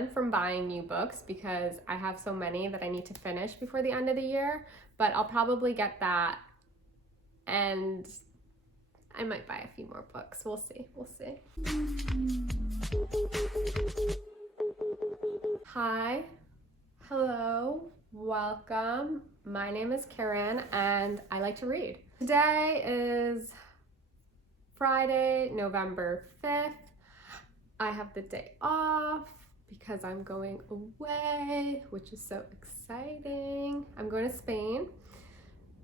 banned from buying new books because I have so many that I need to finish before the end of the year, but I'll probably get that and I might buy a few more books. We'll see. Hi, hello, welcome. My name is Kiran and I like to read. Today is Friday, November 5th. I have the day off because I'm going away, which is so exciting. I'm going to Spain.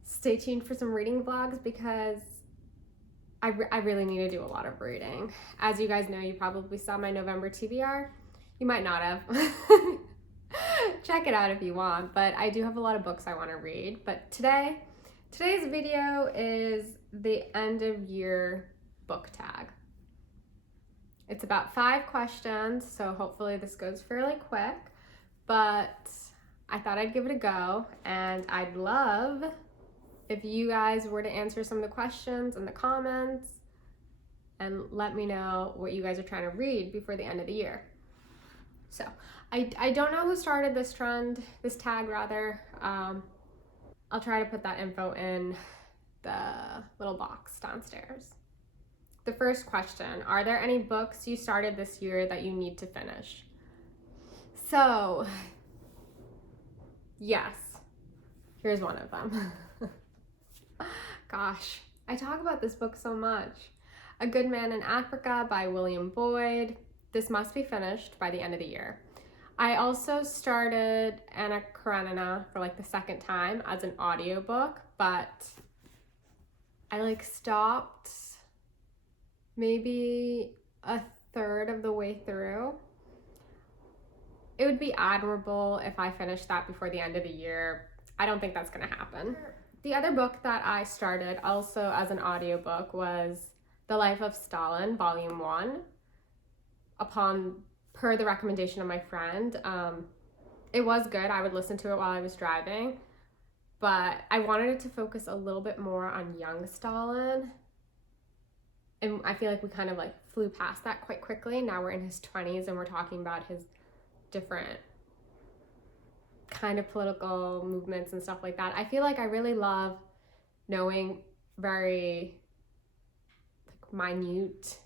Stay tuned for some reading vlogs because I really need to do a lot of reading. As you guys know, you probably saw my November TBR. You might not have. Check it out if you want, but I do have a lot of books I want to read. But today's video is the end of year book tag. It's about 5 questions, so hopefully this goes fairly quick, but I thought I'd give it a go, and I'd love if you guys were to answer some of the questions in the comments and let me know what you guys are trying to read before the end of the year. So I don't know who started this trend, this tag rather. I'll try to put that info in the little box downstairs. The first question, are there any books you started this year that you need to finish? So, yes, here's one of them. Gosh, I talk about this book so much. A Good Man in Africa by William Boyd. This must be finished by the end of the year. I also started Anna Karenina for like the second time as an audiobook, but I stopped maybe a third of the way through. It would be admirable if I finished that before the end of the year. I don't think that's gonna happen. The other book that I started also as an audiobook was The Life of Stalin, Volume 1, per the recommendation of my friend. It was good. I would listen to it while I was driving, but I wanted it to focus a little bit more on young Stalin. And I feel like we kind of flew past that quite quickly. Now we're in his 20s and we're talking about his different kind of political movements and stuff like that. I feel like I really love knowing very minute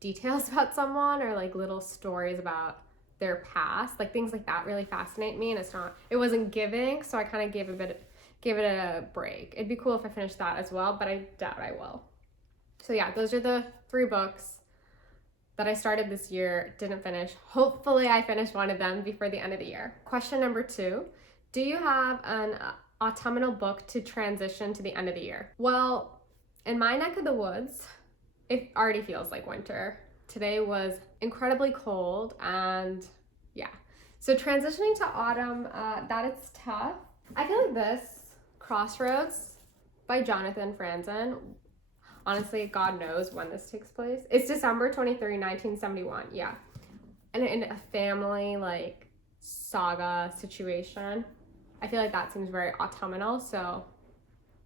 details about someone or little stories about their past. Things like that really fascinate me, and it wasn't giving, so I kind of gave it a break. It'd be cool if I finished that as well, but I doubt I will. So yeah, those are the 3 books that I started this year, didn't finish. Hopefully I finish one of them before the end of the year. Question number 2, do you have an autumnal book to transition to the end of the year? Well, in my neck of the woods, it already feels like winter. Today was incredibly cold and yeah. So transitioning to autumn, that is tough. I feel like this, Crossroads by Jonathan Franzen, honestly, God knows when this takes place. It's December 23, 1971, yeah. And in a family, saga situation. I feel like that seems very autumnal, so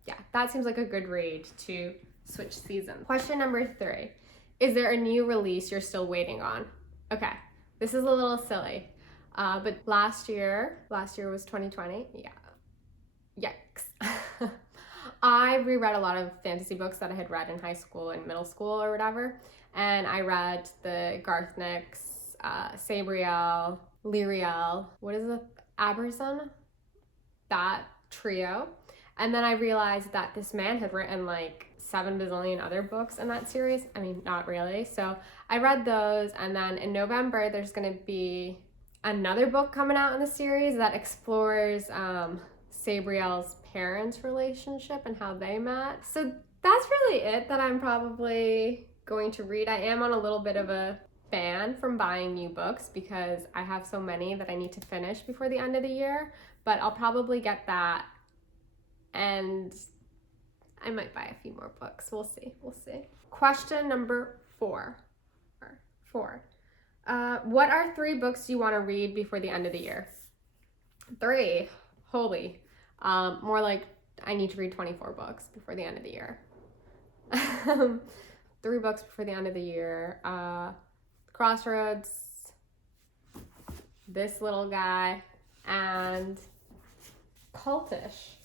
yeah, that seems like a good read to switch seasons. Question number 3, is there a new release you're still waiting on? Okay, this is a little silly, but last year was 2020, yeah, yikes. I reread a lot of fantasy books that I had read in high school and middle school or whatever, and I read the Garth Nix, Sabriel, Lyriel, what is it, Aberson? That trio. And then I realized that this man had written 7 bazillion other books in that series. I mean, not really. So I read those, and then in November, there's gonna be another book coming out in the series that explores Sabriel's parents' relationship and how they met. So that's really it that I'm probably going to read. I am on a little bit of a ban from buying new books because I have so many that I need to finish before the end of the year, but I'll probably get that and I might buy a few more books. We'll see. Question number 4. What are 3 books you want to read before the end of the year? 3, holy. More like I need to read 24 books before the end of the year. 3 books before the end of the year. Crossroads, this little guy, and Cultish.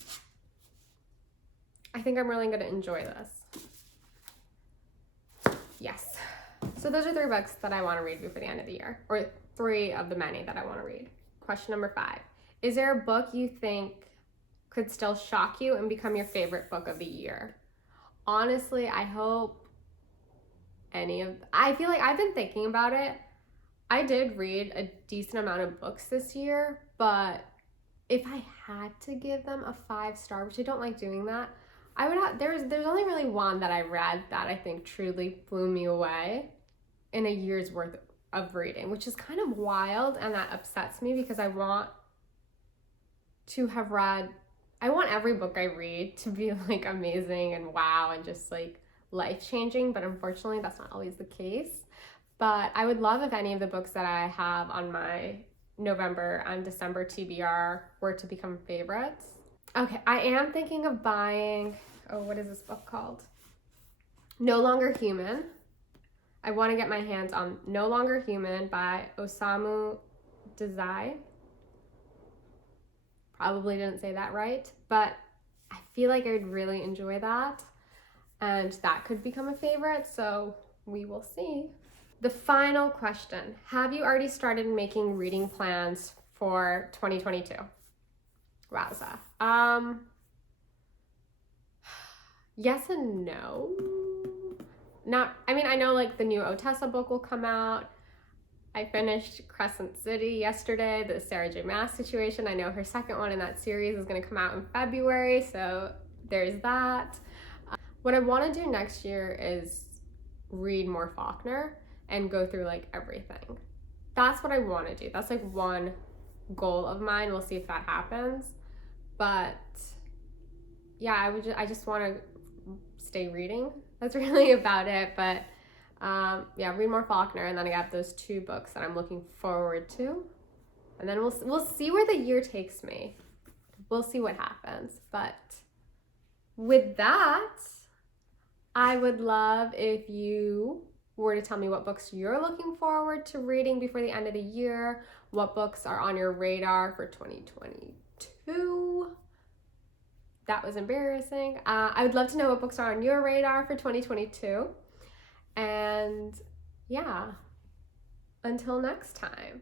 I think I'm really going to enjoy this. Yes. So those are 3 books that I want to read before the end of the year, or 3 of the many that I want to read. Question number 5. Is there a book you think could still shock you and become your favorite book of the year? Honestly, I hope I feel like I've been thinking about it. I did read a decent amount of books this year, but if I had to give them a 5-star, which I don't like doing that, I would have, there's only really one that I read that I think truly blew me away in a year's worth of reading, which is kind of wild, and that upsets me because I want every book I read to be like amazing and wow and just like life-changing, but unfortunately that's not always the case. But I would love if any of the books that I have on my November and December TBR were to become favorites. Okay, I am thinking of buying, what is this book called? No Longer Human. I want to get my hands on No Longer Human by Osamu Dazai. Probably didn't say that right, but I feel like I would really enjoy that, and that could become a favorite, so we will see. The final question. Have you already started making reading plans for 2022? Wowza. Yes and no. I know like the new Otessa book will come out. I finished Crescent City yesterday, the Sarah J. Maas situation. I know her second one in that series is going to come out in February, so there's that. What I want to do next year is read more Faulkner and go through like everything. That's what I want to do. That's like one goal of mine. We'll see if that happens. But yeah, I just want to stay reading. That's really about it. But read more Faulkner, and then I got those 2 books that I'm looking forward to, and then we'll see where the year takes me. We'll see what happens. But with that, I would love if you were to tell me what books you're looking forward to reading before the end of the year, what books are on your radar for 2022. That was embarrassing. I would love to know what books are on your radar for 2022. And yeah, until next time.